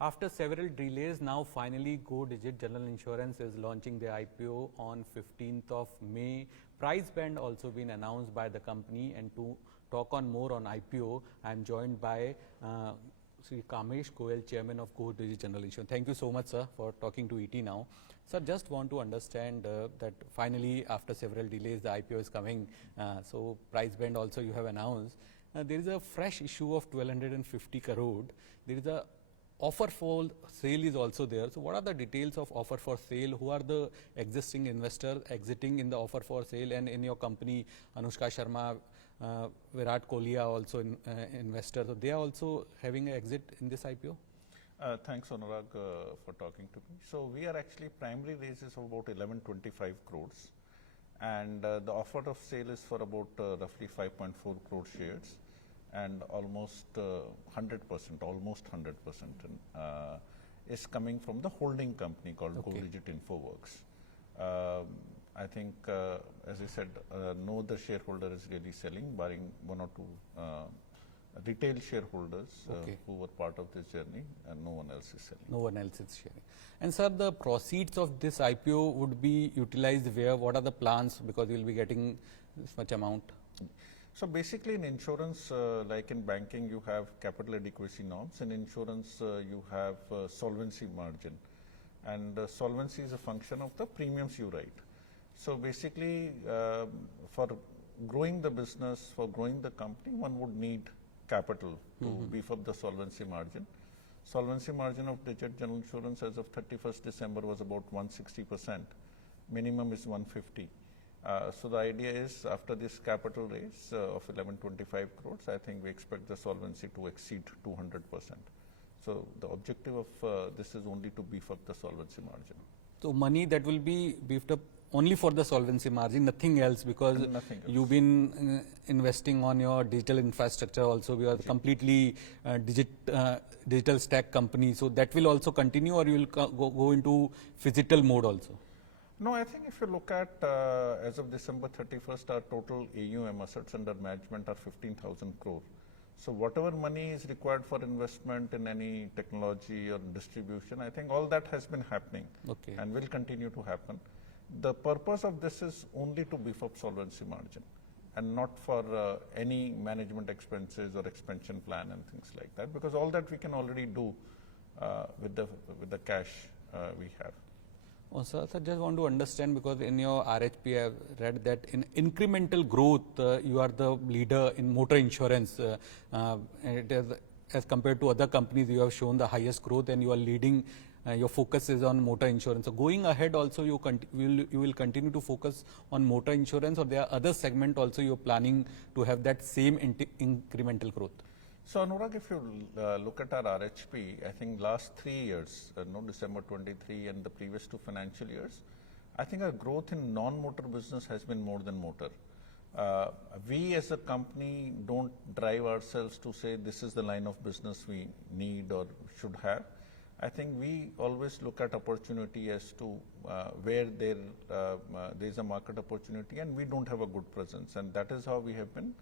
After several delays, now finally Digit General Insurance is launching their IPO on 15th of May. Price band also been announced by the company, and to talk on more on IPO, I am joined by Sri Kamesh Goyal, Chairman of Digit General Insurance. Thank you so much, sir, for talking to ET now. Sir, just want to understand that finally after several delays the IPO is coming. So price band also you have announced. There is a fresh issue of 1250 crore. There is a offer for sale is also there. So what are the details of offer for sale? Who are the existing investors exiting in the offer for sale? And in your company, Anushka Sharma, Virat, Kohli are also investors. So they are also having an exit in this IPO? Thanks, Anurag, for talking to me. So we are actually primary raises of about 1125 crores. And the offer of sale is for about roughly 5.4 crore shares. And almost 100%, is coming from the holding company called Digit IPO. I think, as I said, no other shareholder is really selling, barring one or two retail shareholders who were part of this journey, and no one else is selling. No one else is sharing. And sir, the proceeds of this IPO would be utilized where? What are the plans? Because you will be getting this much amount. So basically in insurance, like in banking, you have capital adequacy norms. In insurance, you have solvency margin. And solvency is a function of the premiums you write. So basically, for growing the business, for growing the company, one would need capital to beef up the solvency margin. Solvency margin of Digit General Insurance as of 31st December was about 160%. Minimum is 150. So the idea is, after this capital raise of 1125 crores, I think we expect the solvency to exceed 200%. So the objective of this is only to beef up the solvency margin. So money that will be beefed up only for the solvency margin, nothing else, because you've been investing on your digital infrastructure also. We are completely digital stack company. So that will also continue, or you will go into physical mode also? No, I think if you look at as of December 31st, our total AUM, assets under management, are 15,000 crore. So whatever money is required for investment in any technology or distribution, I think all that has been happening and will continue to happen. The purpose of this is only to beef up solvency margin and not for any management expenses or expansion plan and things like that, because all that we can already do with the cash we have. Oh, sir, just want to understand, because in your RHP I have read that in incremental growth you are the leader in motor insurance. It is, as compared to other companies, you have shown the highest growth and you are leading. Your focus is on motor insurance. So going ahead also you will continue to focus on motor insurance, or there are other segment also you are planning to have that same incremental growth? So Anurag, if you look at our RHP, I think last 3 years, December 23 and the previous 2 financial years, I think our growth in non-motor business has been more than motor. We as a company don't drive ourselves to say this is the line of business we need or should have. I think we always look at opportunity as to where there is a market opportunity and we don't have a good presence, and that is how we have been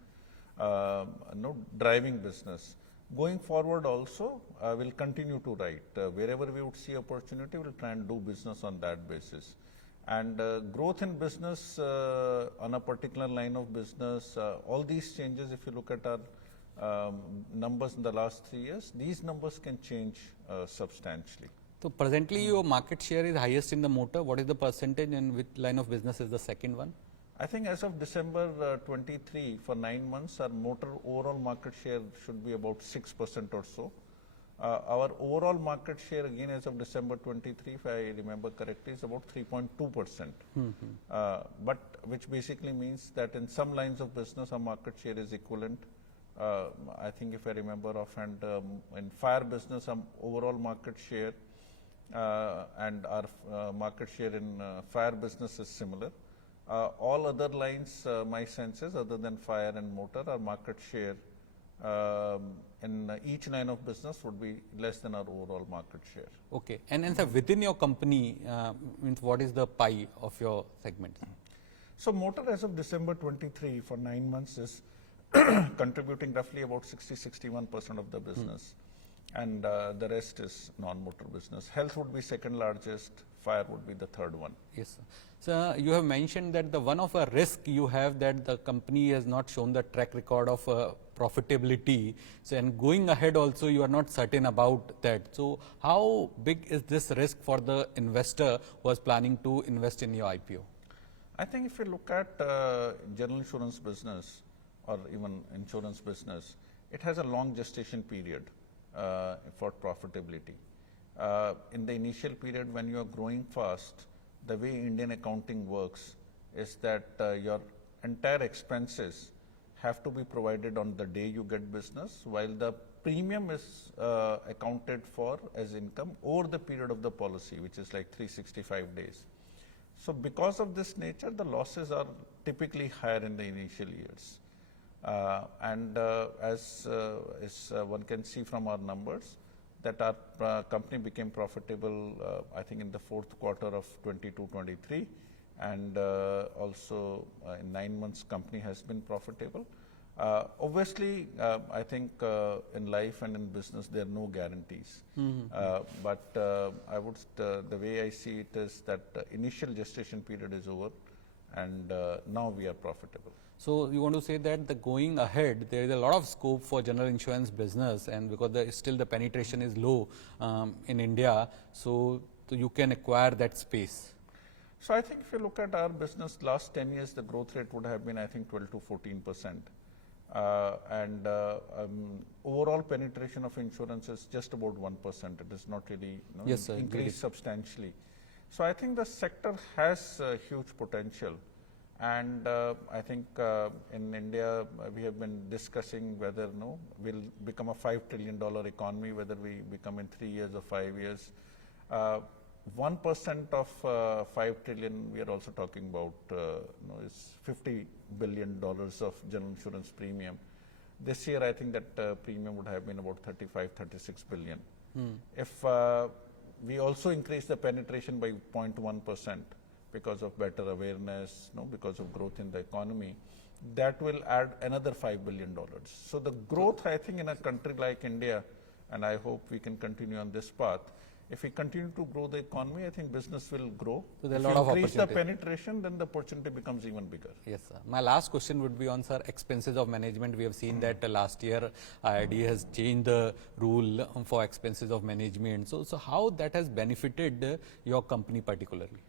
driving business. Going forward also, we'll continue to write. Wherever we would see opportunity, we'll try and do business on that basis. And growth in business on a particular line of business, all these changes, if you look at our numbers in the last 3 years, these numbers can change substantially. So presently your market share is highest in the motor. What is the percentage, and which line of business is the second one? I think as of December 23, for 9 months, our motor overall market share should be about 6% or so. Our overall market share, again, as of December 23, if I remember correctly, is about 3.2%. But which basically means that in some lines of business, our market share is equivalent. I think if I remember offhand, in fire business, our overall market share and our market share in fire business is similar. All other lines, my sense is, other than fire and motor, our market share in each line of business would be less than our overall market share. Okay. And sir, within your company, means what is the pie of your segment? So motor as of December 23 for 9 months is contributing roughly about 60-61% of the business. and the rest is non-motor business. Health would be second largest, fire would be the third one. Yes, sir. So, you have mentioned that the one of a risk you have that the company has not shown the track record of profitability. So, and going ahead also you are not certain about that. So, how big is this risk for the investor who was planning to invest in your IPO? I think if you look at general insurance business or even insurance business, it has a long gestation period for profitability. In the initial period when you are growing fast, the way Indian accounting works is that your entire expenses have to be provided on the day you get business, while the premium is accounted for as income over the period of the policy, which is like 365 days. So, because of this nature, the losses are typically higher in the initial years. As one can see from our numbers, that our company became profitable, I think in the fourth quarter of 22-23, and also in 9 months company has been profitable. Obviously, I think in life and in business there are no guarantees, but I would the way I see it is that initial gestation period is over, and now we are profitable. So, you want to say that the going ahead, there is a lot of scope for general insurance business, and because still the penetration is low in India, so you can acquire that space. So, I think if you look at our business last 10 years, the growth rate would have been I think 12 to 14%. Overall penetration of insurance is just about 1%. It is not really yes, sir, increased substantially. So, I think the sector has huge potential. And I think in India, we have been discussing whether we'll become a $5 trillion economy, whether we become in 3 years or 5 years. 1% of 5 trillion, we are also talking about is $50 billion of general insurance premium. This year, I think that premium would have been about 35-36 billion. If we also increase the penetration by 0.1%, because of better awareness, because of growth in the economy, that will add another $5 billion. So, the growth I think in a country like India, and I hope we can continue on this path, if we continue to grow the economy, I think business will grow. So, there are if a lot of increase the penetration, then the opportunity becomes even bigger. Yes, sir. My last question would be on, sir, expenses of management. We have seen that last year IRD has changed the rule for expenses of management. So, how that has benefited your company particularly?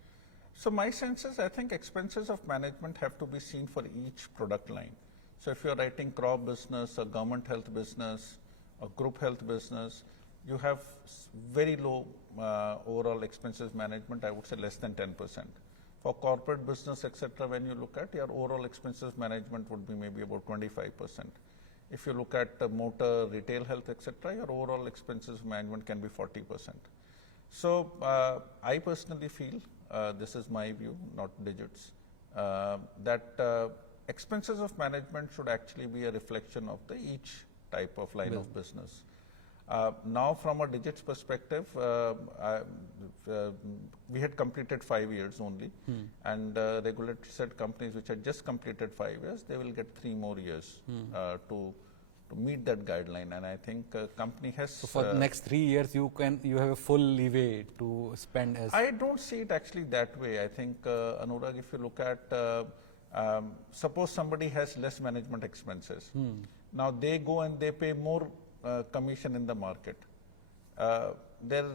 So, my sense is I think expenses of management have to be seen for each product line. So, if you are writing crop business, a government health business, a group health business, you have very low overall expenses management, I would say less than 10%. For corporate business, etc., when you look at your overall expenses management would be maybe about 25%. If you look at motor, retail health, etc., your overall expenses management can be 40%. So, I personally feel, this is my view, not Digit's, that expenses of management should actually be a reflection of the each type of line of business. Now, from a Digit's perspective, we had completed 5 years only, and regulator said companies which had just completed 5 years, they will get 3 more years to meet that guideline, and I think company has. So, for the next 3 years, you have a full leeway to spend as. I don't see it actually that way. I think Anurag, if you look at suppose somebody has less management expenses, now they go and they pay more commission in the market. Their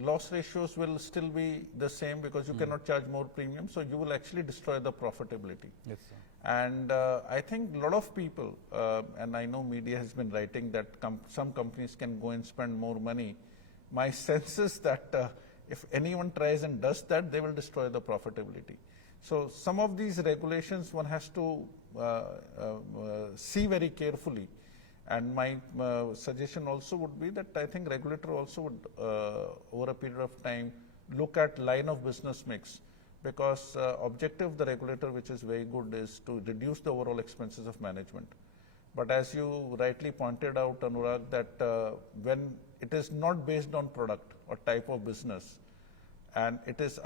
loss ratios will still be the same because you cannot charge more premium, so you will actually destroy the profitability. Yes, sir. And I think a lot of people, and I know media has been writing that some companies can go and spend more money. My sense is that if anyone tries and does that, they will destroy the profitability. So, some of these regulations one has to see very carefully. And my suggestion also would be that I think regulator also would, over a period of time, look at line of business mix. Because objective of the regulator, which is very good, is to reduce the overall expenses of management. But as you rightly pointed out, Anurag, that when it is not based on product or type of business, and it is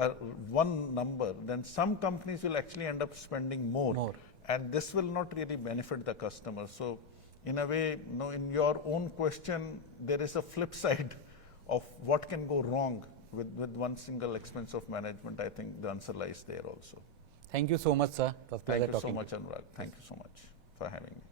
one number, then some companies will actually end up spending more. And this will not really benefit the customer. So, in a way, in your own question, there is a flip side of what can go wrong with one single expense of management. I think the answer lies there also. Thank you so much, sir. It was a pleasure Thank you so talking much, to you. Anurag. Thank you so much for having me.